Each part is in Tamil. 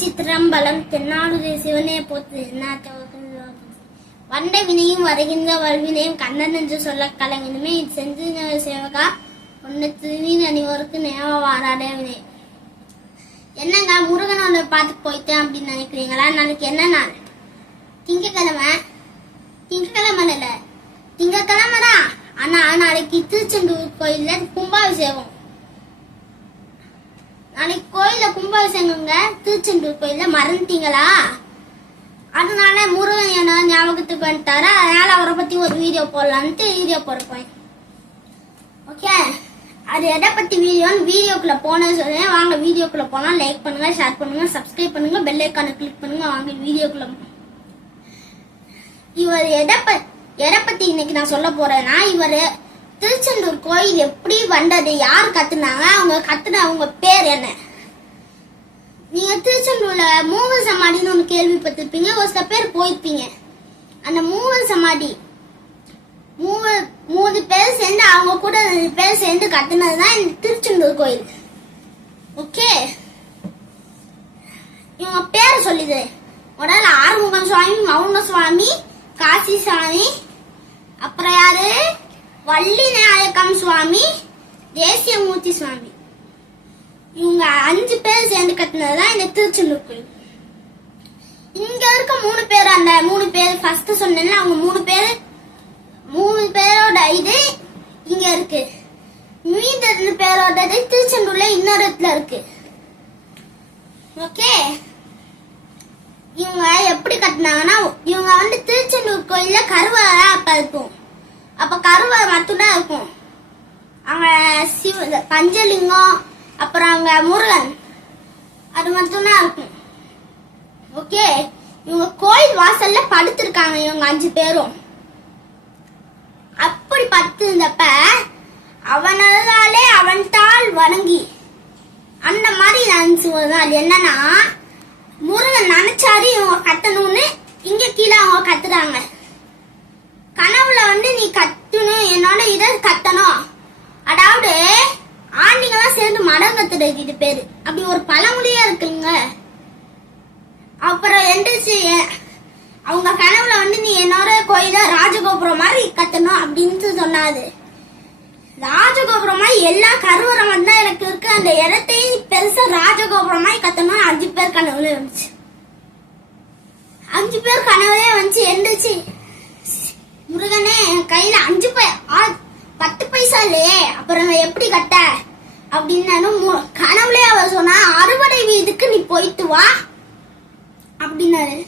திருச்சித்திரம்பலம் தென்னாடுடைய சிவனே போத்து என்னாத்த வண்டை வினையும் வருகின்ற வல்வினையும் கண்ணன் என்று சொல்ல கலங்கினுமே இது செஞ்சு சேவகா ஒன்னு திருநீர் அணிவோருக்கு நேவ வாராடே வினை என்னங்க முருகனோட பார்த்து போயிட்டேன் அப்படின்னு நினைக்கிறீங்களா? நாளைக்கு என்ன நாள்? திங்கக்கிழமை? திங்கக்கிழமை இல்லை. திங்கக்கிழமை தான் ஆனால் நாளைக்கு திருச்செந்தூர் கோயிலில் கும்பாபிஷேகம். அன்னைக்கு கோயில கும்பாபிஷேகங்க திருச்செந்தூர் கோயில மறந்துட்டீங்களா? அதனால முருகன் என்ன ஞாபகத்துக்கு வந்துட்டாரு அதனால அவரை பத்தி ஒரு வீடியோ போடலான்ட்டு வீடியோ போடுறேன் ஓகே அது எதை பத்தி வீடியோன்னு வீடியோக்குள்ள போன சொல்றேன். வாங்க வீடியோக்குள்ள போனா லைக் பண்ணுங்க ஷேர் பண்ணுங்க சப்ஸ்கிரைப் பண்ணுங்க பெல் ஐக்கானை கிளிக் பண்ணுங்க. வாங்க வீடியோக்குள்ள இவர் எதை ப- எதை பத்தி இன்னைக்கு நான் சொல்ல போறேன்னா இவர் திருச்செந்தூர் கோயில் எப்படி வந்தது? யார் கத்துனாங்க? அவங்க கத்துன அவங்க பேர் என்ன? நீங்க திருச்செந்தூர்ல மூவல் சமாதின்னு ஒன்று கேள்விப்பட்டிருப்பீங்க. ஒரு சில பேர் போயிருப்பீங்க. அந்த மூவல் சமாதி மூவல் மூணு பேர் சேர்ந்து அவங்க கூட ரெண்டு பேர் சேர்ந்து கட்டுனது தான் இந்த திருச்செந்தூர் கோயில். ஓகே? இவங்க பேரை சொல்லிது முதல்ல ஆறுமுகம் சுவாமி மௌன சுவாமி காசி சுவாமி அப்புறம் யாரு? வள்ளி நாயக்கம் சுவாமி தேசியமூர்த்தி சுவாமி. இவங்க அஞ்சு பேர் சேர்ந்து கட்டினது தான் இந்த திருச்செந்தூர் கோயில். இங்க இருக்க மூணு பேர் அந்த மூணு பேர் ஃபர்ஸ்ட் சொன்னேன்னா அவங்க மூணு பேர் மூணு பேரோட இது இங்க இருக்கு. மீதி ரெண்டு பேரோட இது திருச்செந்தூர்ல இன்னொரு இடத்துல இருக்கு. ஓகே இவங்க எப்படி கட்டினாங்கன்னா இவங்க வந்து திருச்செந்தூர் கோயில்ல கருவறை அப்ப இருக்கும். அப்ப கருவை மட்டும்தான் இருக்கும். அங்க சிவ பஞ்சலிங்கம் அப்புறம் அங்க முருகன் அது மட்டும்தான் இருக்கும். ஓகே? இவங்க கோயில் வாசல்ல படுத்திருக்காங்க இவங்க அஞ்சு பேரும். அப்படி படுத்திருந்தப்ப அவனாலே அவன் தாள் வணங்கி. அந்த மாதிரி நினைச்சு ஒரு என்னன்னா முருகன் நினைச்சாரு இவங்க கத்தணும்னு இங்க கீழே அவங்க கத்துறாங்க. கனவுல வந்து நீ கத்தணும் என்னோட இதை கத்தணும். அதாவது ஆண்டிங்கெல்லாம் சேர்ந்து மடம் கத்துறது இது பேரு. அப்படி ஒரு பழமொழியா இருக்குங்க. அப்புறம் எந்திரிச்சு அவங்க கனவுல வந்து நீ என்னோட கோயில ராஜகோபுரம் மாதிரி கத்தணும் அப்படின்ட்டு சொன்னாது ராஜகோபுரமாய் எல்லா கருவறம் தான் எனக்கு இருக்கு. அந்த இடத்தையும் பெருசா ராஜகோபுரமாய் கத்தணும். அஞ்சு பேர் கனவுல வந்துச்சு. அஞ்சு பேர் கனவுலே வந்துச்சு. எந்திரிச்சு முருகனே என் கையில அஞ்சு பை ஆ- பத்து பைசா இல்லையே அப்புறம் எப்படி கட்ட? அப்படின்னு மு- கனவுலே அவ சொன்னா அறுவடை வீதுக்கு நீ போயிட்டு வா. அப்படின்னாரு.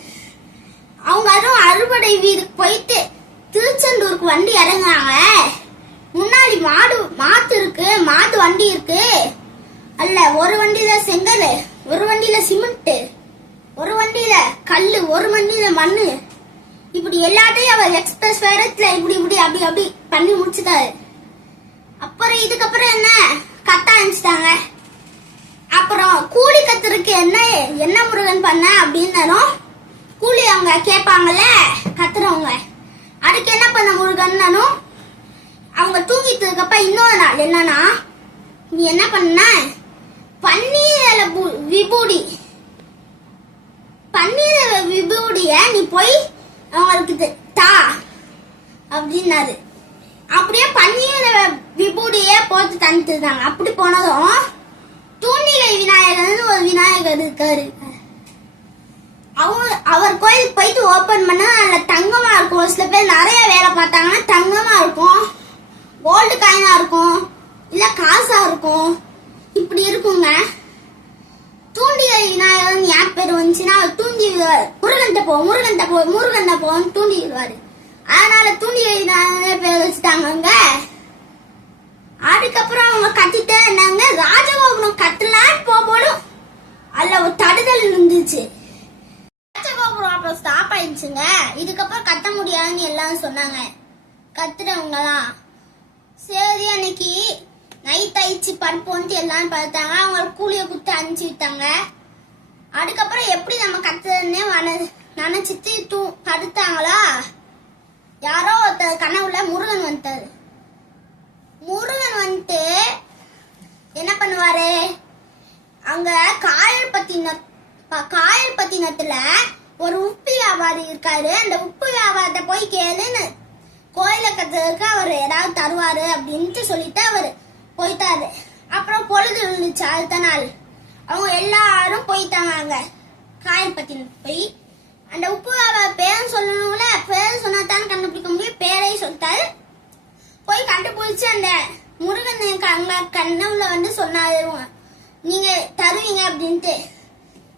அவங்க அதுவும் அறுவடை வீதுக்கு போயிட்டு திருச்செந்தூருக்கு வண்டி இறங்குறாங்க. முன்னாடி மாடு மாத்து இருக்கு மாட்டு வண்டி இருக்கு. அல்ல ஒரு வண்டியில செங்கல் ஒரு வண்டியில சிமெண்ட் ஒரு வண்டியில கல்லு ஒரு வண்டியில மண்ணு. இப்படி எல்லாத்தையும் அவர் எக்ஸ்பிரஸ் வேகத்துல இப்படி இப்படி அப்படி அப்படி பண்ணி முடிச்சுட்டாரு. அப்புறம் இதுக்கப்புறம் என்ன? கத்த ஆரம்பிச்சிட்டாங்க. அப்புறம் கூலி கத்துறதுக்கு என்ன என்ன முருகன் பண்ண? அப்படின்னாலும் கூலி அவங்க கேட்பாங்கல்ல கத்துறவங்க. அதுக்கு என்ன பண்ண முருகன்னாலும் அவங்க தூங்கிட்டு இருக்கப்ப இன்னொரு நாள் என்னன்னா நீ என்ன பண்ண? பன்னீர் விபூடி பு- விபூதி பன்னீர் இலை நீ போய் அவங்களுக்கு தா அப்படின்னாரு. அப்படியே பன்னீர் விபூடியே போட்டு தந்துட்டு இருந்தாங்க அப்படி போனதும் தூண்டிகை விநாயகர்னு ஒரு விநாயகர் இருக்காரு. அவர் அவர் கோயிலுக்கு போயிட்டு ஓபன் பண்ணா அதுல தங்கமா இருக்கும். சில பேர் நிறைய வேலை பார்த்தாங்கன்னா தங்கமா இருக்கும். கோல்டு காயினா இருக்கும். இல்ல காசா இருக்கும். இப்படி இருக்குங்க. தூண்டிகை விநாயகர் யார் பேர் வந்துச்சுன்னா அவர் தூண்டி விடுவார் முருகன்ட்ட போ முருகன்ட்ட போ முருகன் போன்னு தூண்டி விடுவாரு அதனால தூண்டிகை விநாயகர் பேர் வச்சுட்டாங்க அதுக்கப்புறம் அவங்க கத்திட்டே இருந்தாங்க ராஜகோபுரம் கட்டலான்னு போகும்போதும் அதுல ஒரு தடுதல் இருந்துச்சு. ராஜகோபுரம் அப்புறம் ஸ்டாப் ஆயிடுச்சுங்க. இதுக்கப்புறம் கட்ட முடியாதுன்னு எல்லாரும் சொன்னாங்க. கத்துறவங்களாம் சரி அன்னைக்கு நைட் ஆயிடுச்சு படுப்போன்ட்டு எல்லாரும் பார்த்தாங்க அவங்களுக்கு கூலியை கொடுத்து அனுப்பிச்சு விட்டாங்க. அதுக்கப்புறம் எப்படி நம்ம கத்துறதுன்னே வன நினைச்சிட்டு தூ படுத்தாங்களா? யாரோ ஒருத்தர் கனவுல முருகன் வந்துட்டாரு. முருகன் வந்துட்டு என்ன பண்ணுவாரு? அங்க காயல் பத்தின ப- காயல்பட்டினத்துல ஒரு உப்பு வியாபாரி இருக்காரு. அந்த உப்பு வியாபாரத்தை போய் கேளுன்னு கோயில கத்துறதுக்கு அவர் ஏதாவது தருவாரு அப்படின்ட்டு சொல்லிட்டு அவர் போயிட்டாரு. அப்புறம் பொழுது விழுந்துச்சு அடுத்த நாள். அவங்க எல்லாரும் போயிட்டாங்க அங்க. காயல்பட்டினம் போய். அந்த உப்பு வியாபாரி பேரும் சொல்லணும்ல பேர் சொன்னாதான் கண்டுபிடிக்க முடியும்? பேரையும் சொல்லிட்டாரு. போய் கண்டுபிடிச்சு அந்த முருகன் எனக்கு அங்க கண்ணவுல வந்து சொன்னாரு. நீங்க தருவீங்க அப்படின்ட்டு.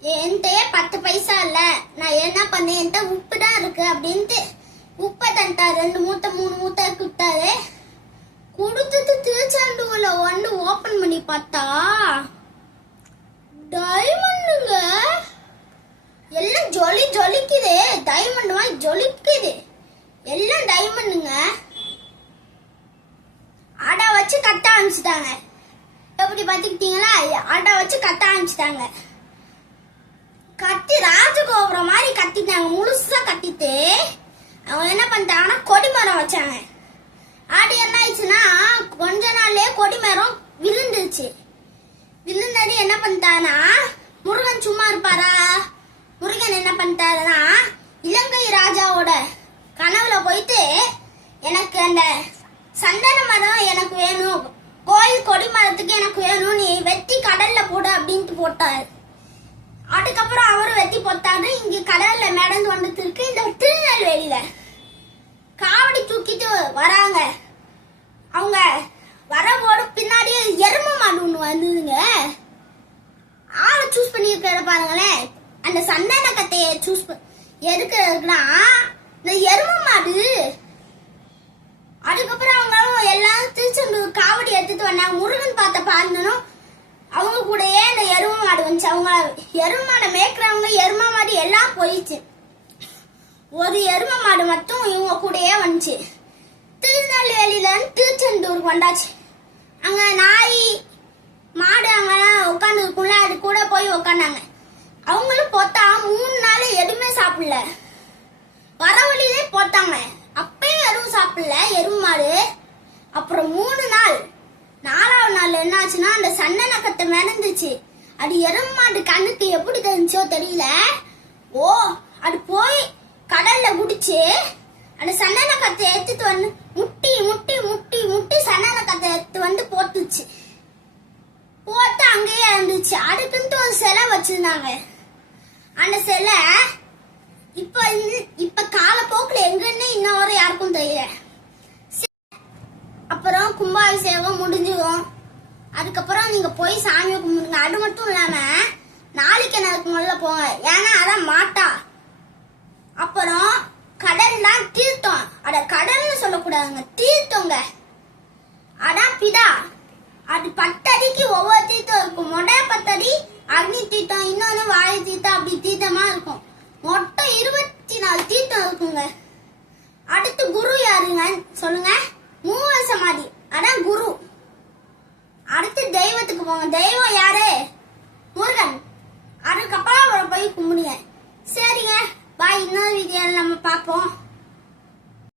என்கிட்டயே பத்து பைசா இல்ல. நான் என்ன பண்ணேன்? என்கிட்ட உப்பு தான் இருக்கு அப்படின்ட்டு. உப்பை தந்துட்டாரு. ரெண்டு மூட்டை மூணு மூட்டை கொடுத்தாரு. கொடுத்துட்டு திருச்சாண்டூர்ல வந்து ஓபன் பண்ணி பார்த்தா டைமண்டுங்க எல்லாம் ஜொலி ஜொலிக்குது. டைமண்ட் மாதிரி ஜொலிக்குது. எல்லாம் டைமண்டுங்க அடை வச்சு கட்ட ஆரம்பிச்சிட்டாங்க. எப்படி பார்த்துக்கிட்டீங்களா? அடை வச்சு கட்ட ஆரம்பிச்சிட்டாங்க. கட்டி ராஜகோபுரம் மாதிரி கட்டிட்டாங்க. முழுசா கட்டிட்டு. அவங்க என்ன பண்ணிட்டாங்கன்னா கொடிமரம் வச்சாங்க. ஆடு என்ன ஆயிடுச்சுன்னா கொஞ்ச நாள்லயே கொடிமரம் விழுந்துருச்சு. விழுந்தது என்ன பண்ணிட்டானா முருகன் சும்மா இருப்பாரா? முருகன் என்ன பண்ணிட்டாருன்னா இலங்கை ராஜாவோட கனவுல போயிட்டு எனக்கு அந்த சந்தன மரம் எனக்கு வேணும். கோயில் கொடி மரத்துக்கு எனக்கு வேணும். நீ வெட்டி கடல்ல போடு அப்படின்ட்டு போட்டாரு. அதுக்கப்புறம் அவரும் வெட்டி போட்டாரு. இங்க கடல்ல நடந்து வந்துட்டு இருக்கு. இந்த திருநெல்வேலியில. காவடி தூக்கிட்டு வராங்க. அவங்க வரவோட பின்னாடியே எரும மாடு ஒண்ணு வந்ததுங்க. ஆளை சூஸ் பண்ணியிருக்கிற பாருங்களேன். அந்த சந்தன கத்தையை சூஸ் எதுக்குன்னா இந்த எரும மாடு அதுக்கப்புறம் அவங்க எல்லாரும் திருச்செந்தூர் காவடி எடுத்துட்டு வந்தாங்க. முருகன் பார்த்த பாருந்தனும் அவங்க கூடயே அந்த எரும மாடு வந்துச்சு. அவங்க எரும மாடை மேய்க்கிறவங்க எரும மாடு எல்லாம் போயிடுச்சு. ஒரு எரும மாடு மட்டும் இவங்க கூடயே வந்துச்சு. திருநெல்வேலியிலேருந்து திருச்செந்தூர் வந்தாச்சு. அங்க நாய் மாடு அங்கெல்லாம் உட்காந்துருக்கும்ல அது கூட போய் உட்காந்தாங்க அவங்களும் போட்டா மூணு நாள் எதுவுமே சாப்பிடல. வர வழியிலே போட்டாங்க. அப்பயும் எதுவும் சாப்பிடல எருமை மாடு. அப்புறம் மூணு நாள் நாலாவது நாள் என்ன ஆச்சுன்னா அந்த சண்டை கட்டை மிதந்துச்சு. அது எருமை மாடு கண்ணுக்கு எப்படி தெரிஞ்சோ தெரியல. ஓ அது போய் கடல்ல குடிச்சு அந்த சந்தன கத்தை எடுத்துட்டு வந்து முட்டி முட்டி முட்டி முட்டி சந்தன கத்தை எடுத்து வந்து போட்டுச்சு போட்டு அங்கேயே இருந்துச்சு அதுக்குன்ட்டு ஒரு சிலை வச்சிருந்தாங்க அந்த சிலை இப்ப இப்ப காலப்போக்குல எங்கன்னு இன்ன வரை யாருக்கும் தெரியல. சரி. அப்புறம் கும்பாபிஷேகம் முடிஞ்சிடும் அதுக்கப்புறம் நீங்க போய் சாமியை கும்பிடுங்க. அது மட்டும் இல்லாம நாளைக்கு எனக்கு முதல்ல போங்க ஏன்னா அதான் மாட்டா. அப்புறம் கடல் தான் தீர்த்தம். அட கடல்னு சொல்லக்கூடாதுங்க. தீர்த்தங்க. அதான் பிதா. அது பத்தடிக்கு ஒவ்வொரு தீர்த்தம் இருக்கும். மொட பத்தடி அக்னி தீர்த்தம் இன்னொன்னு வாழை தீர்த்தம் அப்படி தீர்த்தமா இருக்கும். மொத்தம் இருபத்தி நாலு தீர்த்தம் இருக்குங்க. அடுத்து குரு யாருங்க? சொல்லுங்க. மூவ சமாதி. அதான் குரு. அடுத்து தெய்வத்துக்கு போங்க. தெய்வம்